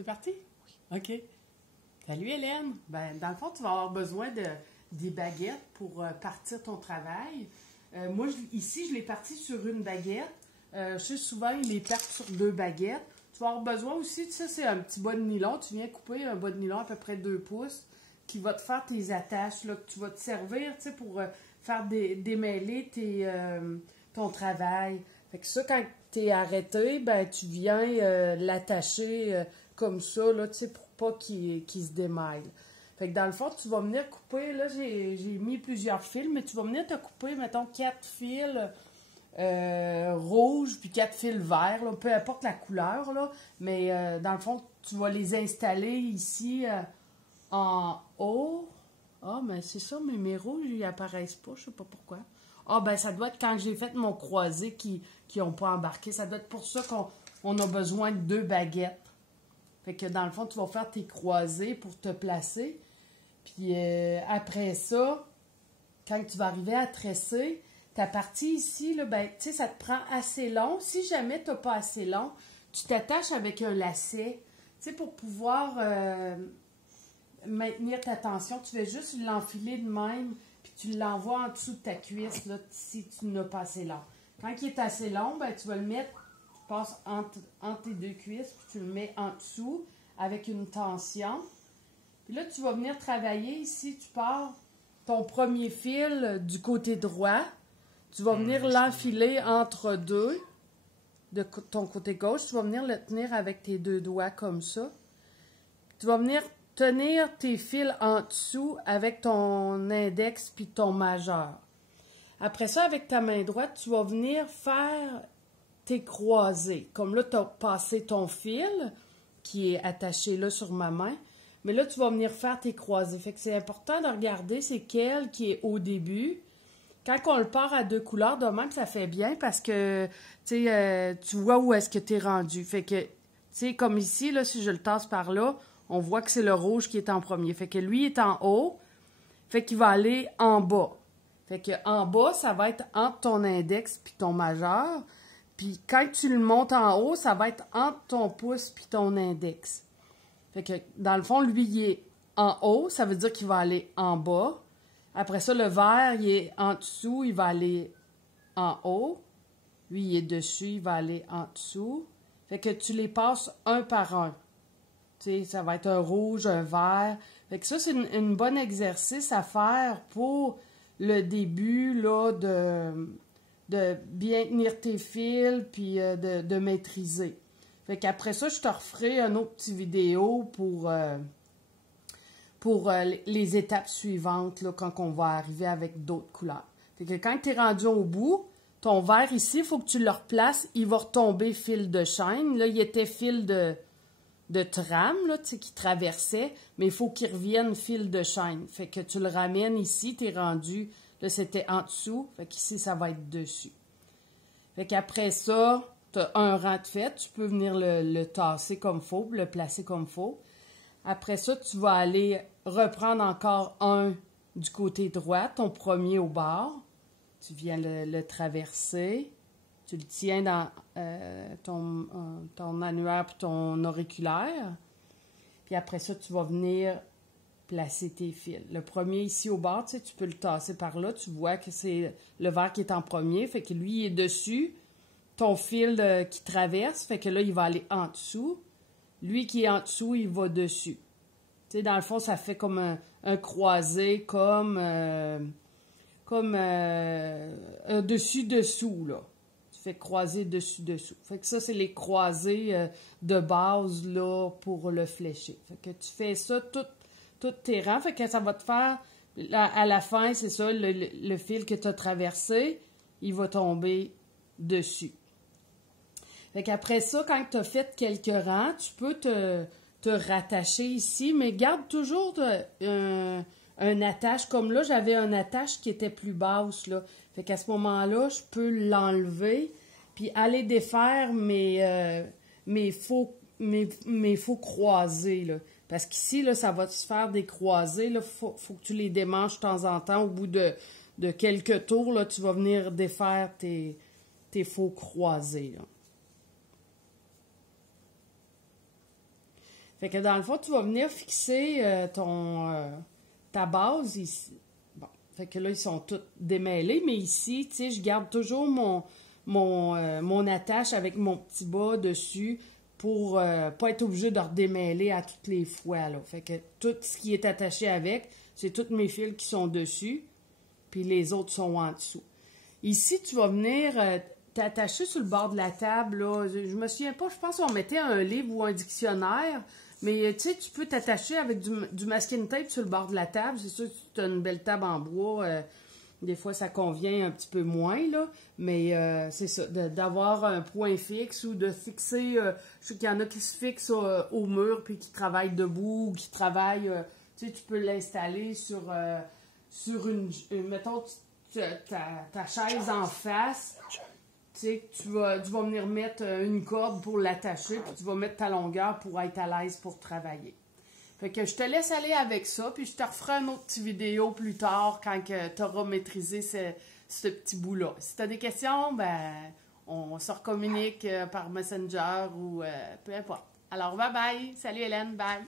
C'est parti? Oui. OK. Salut Hélène. Ben, dans le fond, tu vas avoir besoin des baguettes pour partir ton travail. Moi, ici, je l'ai parti sur une baguette. Je sais souvent, ils les partent sur 2 baguettes. Tu vas avoir besoin aussi, tu sais, c'est un petit bas de nylon. Tu viens couper un bas de nylon à peu près 2 pouces qui va te faire tes attaches, là, que tu vas te servir, tu sais, pour faire démêler ton travail. Fait que ça, quand tu es arrêté, ben, tu viens l'attacher comme ça, là, tu sais, pour pas qu'il se démêle. Fait que dans le fond, tu vas venir couper, là, j'ai mis plusieurs fils, mais tu vas venir te couper, mettons, 4 fils rouges, puis 4 fils verts, là, peu importe la couleur, là, mais dans le fond, tu vas les installer ici en haut. Ah, mais c'est ça, mais mes rouges, ils apparaissent pas, je sais pas pourquoi. Ah, ben ça doit être quand j'ai fait mon croisé qui n'ont pas embarqué. Ça doit être pour ça qu'on a besoin de 2 baguettes. Fait que dans le fond, tu vas faire tes croisés pour te placer. Puis après ça, quand tu vas arriver à tresser, ta partie ici, là, ben, tu sais, ça te prend assez long. Si jamais tu n'as pas assez long, tu t'attaches avec un lacet. Tu sais, pour pouvoir maintenir ta tension, tu fais juste l'enfiler de même, puis tu l'envoies en dessous de ta cuisse, là, si tu n'as pas assez long. Quand il est assez long, ben, tu vas le mettre, tu passes entre tes 2 cuisses, puis tu le mets en dessous avec une tension. Puis là, tu vas venir travailler ici, tu pars ton premier fil du côté droit. Tu vas venir l'enfiler entre 2 de ton côté gauche. Tu vas venir le tenir avec tes 2 doigts comme ça. Tu vas venir tenir tes fils en dessous avec ton index puis ton majeur. Après ça, avec ta main droite, tu vas venir faire tes croisés. Comme là, tu as passé ton fil qui est attaché là sur ma main. Mais là, tu vas venir faire tes croisés. Fait que c'est important de regarder c'est quel qui est au début. Quand on le part à 2 couleurs, de même, ça fait bien parce que tu vois où est-ce que tu es rendu. Fait que, tu sais, comme ici, là, si je le tasse par là, on voit que c'est le rouge qui est en premier. Fait que lui est en haut. Fait qu'il va aller en bas. Fait que en bas, ça va être entre ton index puis ton majeur. Puis quand tu le montes en haut, ça va être entre ton pouce puis ton index. Fait que dans le fond, lui, il est en haut. Ça veut dire qu'il va aller en bas. Après ça, le vert, il est en dessous. Il va aller en haut. Lui, il est dessus. Il va aller en dessous. Fait que tu les passes un par un. Tu sais, ça va être un rouge, un vert. Fait que ça, c'est une bonne exercice à faire pour le début, là, de bien tenir tes fils, puis de maîtriser. Fait qu'après ça, je te referai un autre petit vidéo pour les étapes suivantes, là, quand on va arriver avec d'autres couleurs. Fait que quand tu es rendu au bout, ton vert ici, il faut que tu le replaces. Il va retomber fil de chaîne. Là, il était fil de trame, là, tu sais, qui traversait, mais il faut qu'il revienne fil de chaîne. Fait que tu le ramènes ici, tu es rendu, là, c'était en dessous, fait qu'ici, ça va être dessus. Fait qu'après ça, tu as un rang de fait, tu peux venir le tasser comme faut, le placer comme faut. Après ça, tu vas aller reprendre encore un du côté droit, ton premier au bord. Tu viens le traverser. Tu le tiens dans ton annulaire et ton auriculaire. Puis après ça, tu vas venir placer tes fils. Le premier ici au bord, tu sais, tu peux le tasser par là. Tu vois que c'est le vert qui est en premier. Fait que lui, il est dessus. Ton fil qui traverse, fait que là, il va aller en dessous. Lui qui est en dessous, il va dessus. Tu sais, dans le fond, ça fait comme un croisé, comme un dessus-dessous, là. Fait croiser dessus-dessous. Fait que ça, c'est les croisés de base, là, pour le flécher. Fait que tu fais ça tout tes rangs. Fait que ça va te faire, à la fin, c'est ça, le fil que tu as traversé, il va tomber dessus. Fait qu'après ça, quand tu as fait quelques rangs, tu peux te rattacher ici, mais garde toujours un attache. Comme là, j'avais un attache qui était plus basse, là. Fait qu'à ce moment-là, je peux l'enlever puis aller défaire mes faux croisés, là. Parce qu'ici, là, ça va se faire des croisés, là. Faut que tu les démanges de temps en temps. Au bout de quelques tours, là, tu vas venir défaire tes faux croisés, là. Fait que dans le fond, tu vas venir fixer ta base ici. Bon, fait que là, ils sont tous démêlés, mais ici, tu sais, je garde toujours mon attache avec mon petit bas dessus pour pas être obligé de redémêler à toutes les fois, là. Fait que tout ce qui est attaché avec, c'est tous mes fils qui sont dessus, puis les autres sont en dessous. Ici, tu vas venir t'attacher sur le bord de la table, là. Je me souviens pas, je pense qu'on mettait un livre ou un dictionnaire, mais tu sais, tu peux t'attacher avec du masking tape sur le bord de la table. C'est sûr que si tu as une belle table en bois, des fois ça convient un petit peu moins, là. Mais c'est ça, d'avoir un point fixe ou de fixer. Je sais qu'il y en a qui se fixent au mur puis qui travaillent debout ou qui travaillent. Tu sais, tu peux l'installer sur mettons, ta chaise en face. Tu sais, tu vas venir mettre une corde pour l'attacher, puis tu vas mettre ta longueur pour être à l'aise pour travailler. Fait que je te laisse aller avec ça, puis je te referai une autre petite vidéo plus tard quand tu auras maîtrisé ce petit bout-là. Si tu as des questions, ben on se recommunique par Messenger ou peu importe. Alors, bye bye! Salut Hélène, bye!